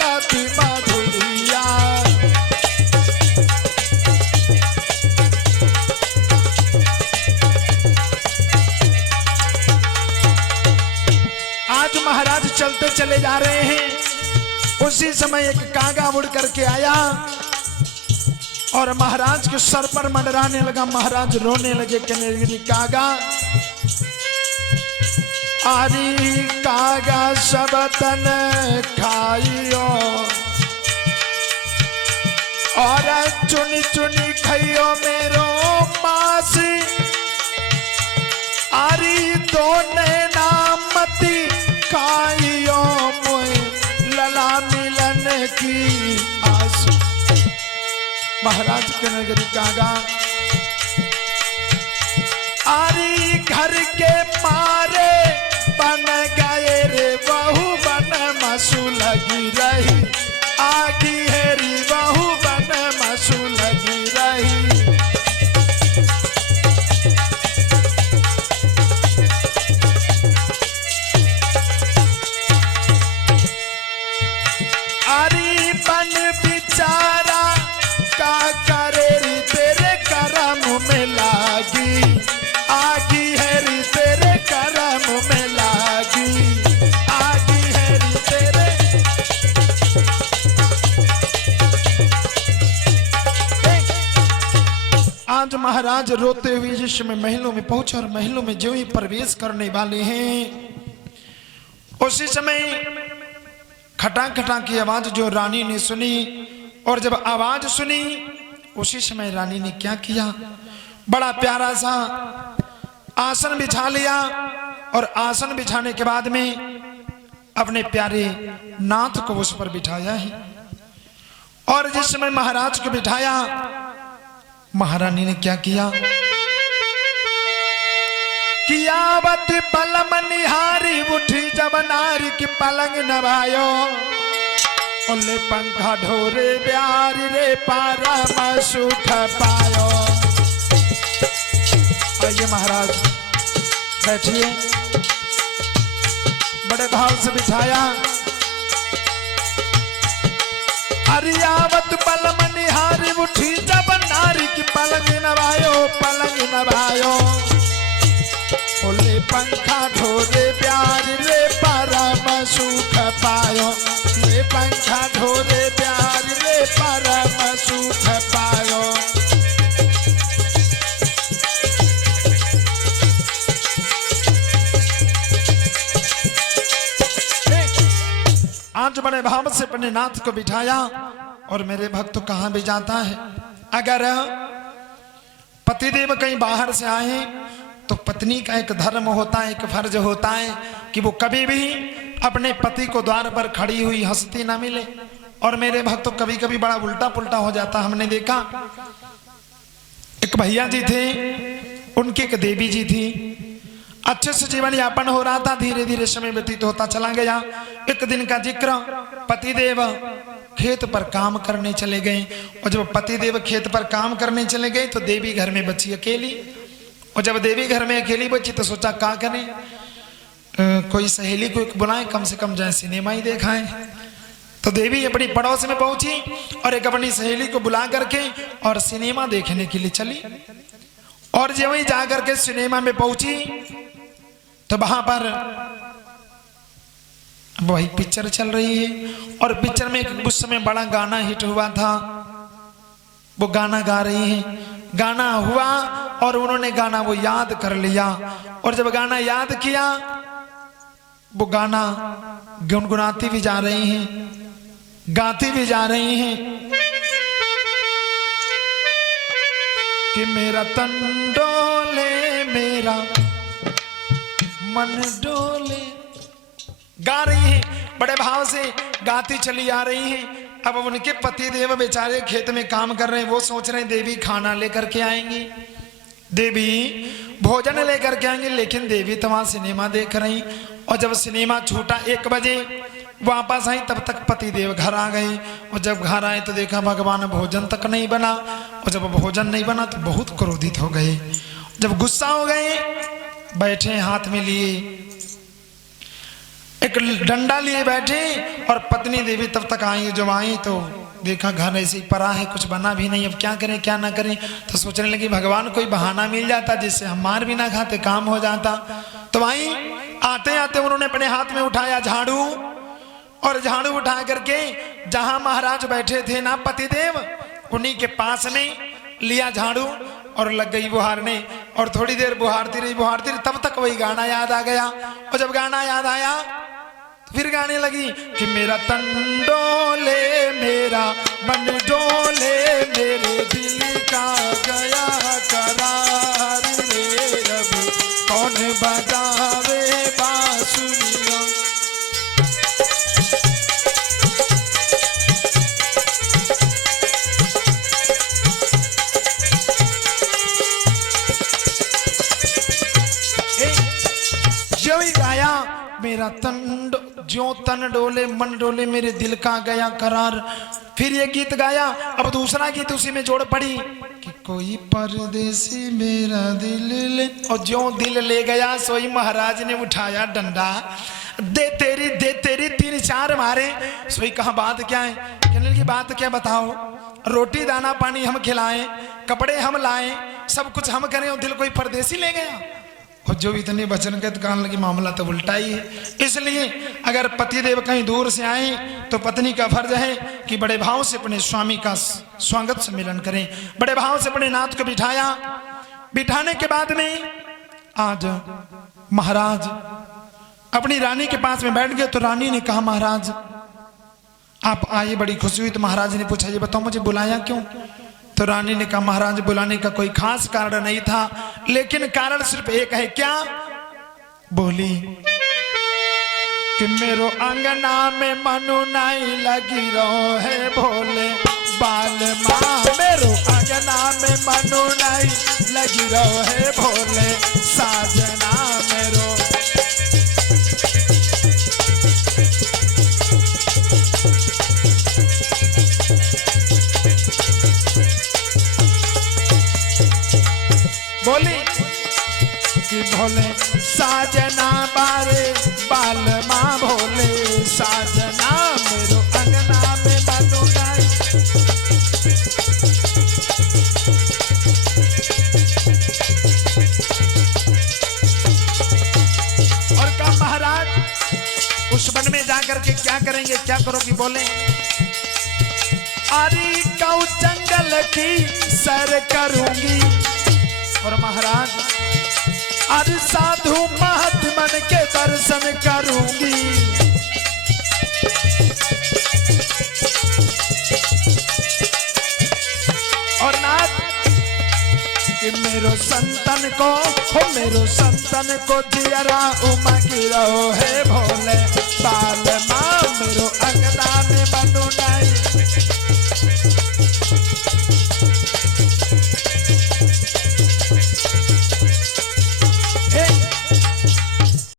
बोलती मधुरिया। आज महाराज चलते चले जा रहे हैं, उसी समय एक कागा उड़ करके आया और महाराज के सर पर मंडराने लगा। महाराज रोने लगे, कहने लगे कागा, आरी कागा सब तन खाइयो और चुनी चुनी खाइयो मेरो मांस। आरी तो नामती खाइयो मोय लला मिलन की आस। महाराज के नगरी कागा, आरी घर के मारे बन गए रे बहू बन मसू लगी रही। आगी हेरी बहू बन मसू लगी रही। आरी बन बिचारा का करे री तेरे करम में लागी। आगी हेरी तेरे करम में लागी। आगी हेरी तेरे। आज महाराज रोते हुए जिस समय महलों में पहुंचे और महलों में जो ही प्रवेश करने वाले हैं, उसी समय खटा खटा की आवाज जो रानी ने सुनी। और जब आवाज सुनी उसी समय रानी ने क्या किया, बड़ा प्यारा सा आसन बिछा लिया और आसन बिछाने के बाद में अपने प्यारे नाथ को उस पर बिठाया है। और जिस समय महाराज को बिठाया, महारानी ने क्या किया, कियावत पलम निहारी उठी जब नारी की पलंग नवायो। ओले पंखा ढोरे प्यारी रे पारा सुख पायो। आइए महाराज बैठिए। बड़े भाव से बिठाया। अरियावत पलम निहारी उठी जब नारी की पलंग नवायो। पलंग नवायो ओले पंखा ढोरे प्यार रे परम सुख पायो। ले पंखा ढोरे प्यार रे परम सुख पायो। आज बड़े भाव से अपने नाथ को बिठाया। और मेरे भक्त कहां भी जाता है, अगर पतिदेव कहीं बाहर से आए तो पत्नी का एक धर्म होता है, एक फर्ज होता है कि वो कभी भी अपने पति को द्वार पर खड़ी हुई हंसती ना मिले। और मेरे भक्त कभी कभी बड़ा उल्टा पुल्टा हो जाता। हमने देखा एक भैया जी थे, उनकी एक देवी जी थी, अच्छे से जीवन यापन हो रहा था। धीरे धीरे समय व्यतीत होता चला गया। एक दिन का जिक्र, पतिदेव खेत पर काम करने चले गए। और जब पतिदेव खेत पर काम करने चले गए तो देवी घर में बची अकेली। और जब देवी घर में अकेली बची तो सोचा क्या करें, कोई सहेली को बुलाएं, कम से कम जाए सिनेमा ही देखाएं। तो देवी अपनी पड़ोस में पहुंची और एक अपनी सहेली को बुला करके और सिनेमा देखने के लिए चली। और जब वही जाकर के सिनेमा में पहुंची तो वहां पर वही पिक्चर चल रही है। और पिक्चर में उस समय बड़ा गाना हिट हुआ था, वो गाना गा रही है। गाना हुआ और उन्होंने गाना वो याद कर लिया। और जब गाना याद किया, वो गाना गुनगुनाती भी जा रही हैं, गाती भी जा रही हैं कि मेरा तन डोले मेरा मन डोले। गा रही हैं, बड़े भाव से गाती चली आ रही हैं। अब उनके पति देव बेचारे खेत में काम कर रहे हैं। वो सोच रहे हैं देवी खाना लेकर के आएंगी, देवी भोजन लेकर के आएंगे, लेकिन देवी तो वहां सिनेमा देख रही। और जब सिनेमा छूटा 1 बजे वापस आई, तब तक पति देव घर आ गए। और जब घर आए तो देखा भगवान भोजन तक नहीं बना। और जब भोजन नहीं बना तो बहुत क्रोधित हो गए। जब गुस्सा हो गए, बैठे हाथ में लिए एक डंडा लिए बैठे और पत्नी देवी तब तक आई। जब आई तो देखा घर ऐसे ही पड़ा है, कुछ बना भी नहीं, अब क्या करें क्या ना करें। तो सोचने लगी भगवान कोई बहाना मिल जाता जिससे हम मार भी ना खाते, काम हो जाता। तो आई आते आते उन्होंने अपने हाथ में उठाया झाड़ू, और झाड़ू उठा करके जहां महाराज बैठे थे ना पतिदेव, उन्हीं के पास में लिया झाड़ू और लग गई बुहारने। और थोड़ी देर बुहारती रही तब तक वही गाना याद आ गया। और जब गाना याद आया फिर गाने लगी कि मेरा तन डोले मेरा मन डोले मेरे दिल का गया करार रे रब कौन बजावे बांसुरियां। जो ही गाया मेरा ज्यों तन डोले मन डोले मेरे दिल का गया करार। फिर ये गीत गाया। अब दूसरा गीत उसी में जोड़ पड़ी कि कोई परदेसी मेरा दिल ले, और ज्यों दिल ले गया सोई महाराज ने उठाया डंडा, दे तेरी 3-4 मारे। सोई कहा बात क्या है? कहने की बात क्या बताओ, रोटी दाना पानी हम खिलाएं, कपड़े हम लाएं, सब कुछ हम करें और दिल कोई परदेसी ले गया। और जो इतने वचन के तो कहने लगी मामला तो उल्टा ही है। इसलिए अगर पतिदेव कहीं दूर से आए तो पत्नी का फर्ज है कि बड़े भाव से अपने स्वामी का स्वागत सम्मेलन करें। बड़े भाव से अपने नाथ को बिठाया। बिठाने के बाद में आज महाराज अपनी रानी के पास में बैठ गए। तो रानी ने कहा महाराज आप आए, बड़ी खुशी हुई। तो महाराज ने पूछा ये बताओ मुझे बुलाया क्यों? तो रानी ने कहा महाराज बुलाने का कोई खास कारण नहीं था, लेकिन कारण सिर्फ एक है। क्या? बोली कि मेरो अंगना में मनु नहीं लगी रहो है भोले बाल माँ, मेरो अंगना में मनु नहीं लगी रहो है भोले साजना मेरो। बोली कि भोले साजना बारे बाल माँ भोले साजना मेरो अंगना में मनु नहीं। और कहा महाराज उस वन में जाकर के क्या करेंगे, क्या करोगी? बोले अरे कौ जंगल की सैर करूंगी, और महाराज अरे साधु महात्मन के दर्शन करूंगी। और नाथ कि मेरो संतन को हो मेरो संतन को दियरा उमा गिरो है भोले